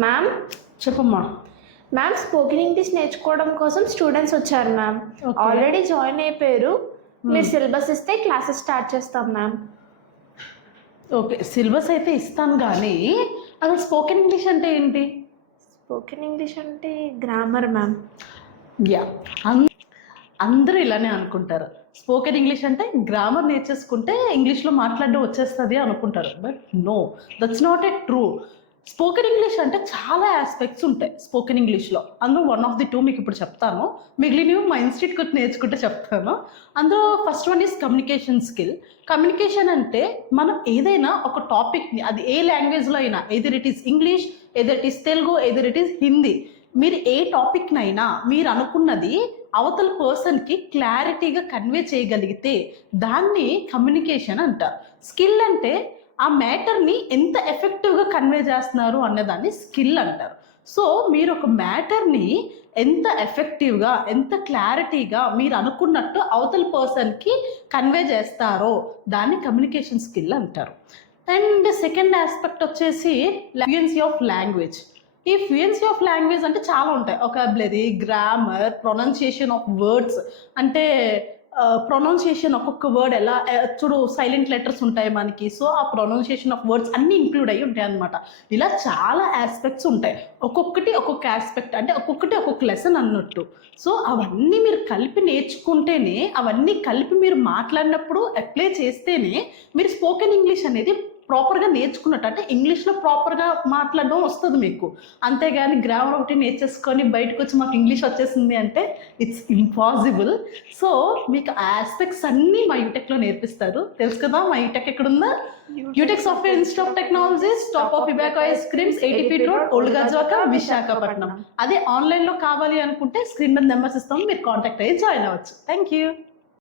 Ma'am, చెప్పమ్మా. Ma'am spoken English నేర్చుకోవడం కోసం స్టూడెంట్స్ వచ్చారు మ్యామ్. Okay. ఆల్రెడీ జాయిన్ అయిపోయారు. మీరు సిలబస్ ఇస్తే క్లాసెస్ స్టార్ట్ చేస్తాం మ్యామ్. ఓకే, సిలబస్ అయితే ఇస్తాను కానీ అసలు స్పోకెన్ ఇంగ్లీష్ అంటే ఏంటి? స్పోకెన్ ఇంగ్లీష్ అంటే గ్రామర్ మ్యామ్. యా, అందరూ ఇలానే అనుకుంటారు. స్పోకెన్ ఇంగ్లీష్ అంటే గ్రామర్ నేర్చేసుకుంటే ఇంగ్లీష్లో మాట్లాడడం వచ్చేస్తుంది అనుకుంటారు. But no, that's not a true. Spoken English అంటే చాలా ఆస్పెక్ట్స్ ఉంటాయి స్పోకెన్ ఇంగ్లీష్లో. అందులో వన్ ఆఫ్ ది టూ మీకు ఇప్పుడు చెప్తాను, మిగిలినవి మా ఇన్స్టిట్యూట్ నేర్చుకుంటే చెప్తాను. అందులో first one is communication skill. Communication అంటే మనం ఏదైనా ఒక టాపిక్ని, అది ఏ లాంగ్వేజ్లో అయినా, either it is English, either it is Telugu, either it is Hindi, మీరు ఏ టాపిక్నైనా మీరు అనుకున్నది అవతల పర్సన్కి క్లారిటీగా కన్వే చేయగలిగితే దాన్ని కమ్యూనికేషన్ అంటారు. స్కిల్ అంటే ఆ మ్యాటర్ని ఎంత ఎఫెక్టివ్గా కన్వే చేస్తున్నారు అన్నదాన్ని స్కిల్ అంటారు. సో మీరు ఒక మ్యాటర్ని ఎంత ఎఫెక్టివ్గా, ఎంత క్లారిటీగా మీరు అనుకున్నట్టు అవతల పర్సన్కి కన్వే చేస్తారో దాన్ని కమ్యూనికేషన్ స్కిల్ అంటారు. అండ్ సెకండ్ ఆస్పెక్ట్ వచ్చేసి ఫ్లూయెన్సీ ఆఫ్ లాంగ్వేజ్. ఈ ఫ్లూయెన్సీ ఆఫ్ లాంగ్వేజ్ అంటే చాలా ఉంటాయి. Vocabulary, grammar, pronunciation of words. అంటే ప్రొనౌన్సియేషన్ ఒక్కొక్క వర్డ్ ఎలా చూడు, సైలెంట్ లెటర్స్ ఉంటాయి మనకి, సో ఆ ప్రొనౌన్సియేషన్ ఆఫ్ వర్డ్స్ అన్నీ ఇంక్లూడ్ అయ్యి ఉంటాయి అనమాట. ఇలా చాలా ఆస్పెక్ట్స్ ఉంటాయి, ఒక్కొక్కటి ఒక్కొక్క ఆస్పెక్ట్, అంటే ఒక్కొక్కటి ఒక్కొక్క లెసన్ అన్నట్టు. సో అవన్నీ మీరు కలిపి నేర్చుకుంటేనే, అవన్నీ కలిపి మీరు మాట్లాడినప్పుడు అప్లై చేస్తేనే మీరు స్పోకెన్ ఇంగ్లీష్ అనేది ప్రాపర్గా నేర్చుకున్నట్టు. అంటే ఇంగ్లీష్లో ప్రాపర్గా మాట్లాడడం వస్తుంది మీకు. అంతేగాని గ్రామర్ ఒకటి నేర్చేసుకొని బయటకు వచ్చి మాకు ఇంగ్లీష్ వచ్చేసింది అంటే ఇట్స్ ఇంపాసిబుల్. సో మీకు ఆ ఆస్పెక్ట్స్ అన్నీ మా యూటెక్లో నేర్పిస్తారు. తెలుసు కదా మా యూటెక్ ఎక్కడుందా? Utech software institute of technologies, top of Ibaco ice creams, 80 feet road, old Gajuwaka, Visakhapatnam. అదే ఆన్లైన్లో కావాలి అనుకుంటే స్క్రీన్ మీద నెంబర్స్ ఇస్తాము, మీరు కాంటాక్ట్ అయ్యి జాయిన్ అవ్వచ్చు. Thank you.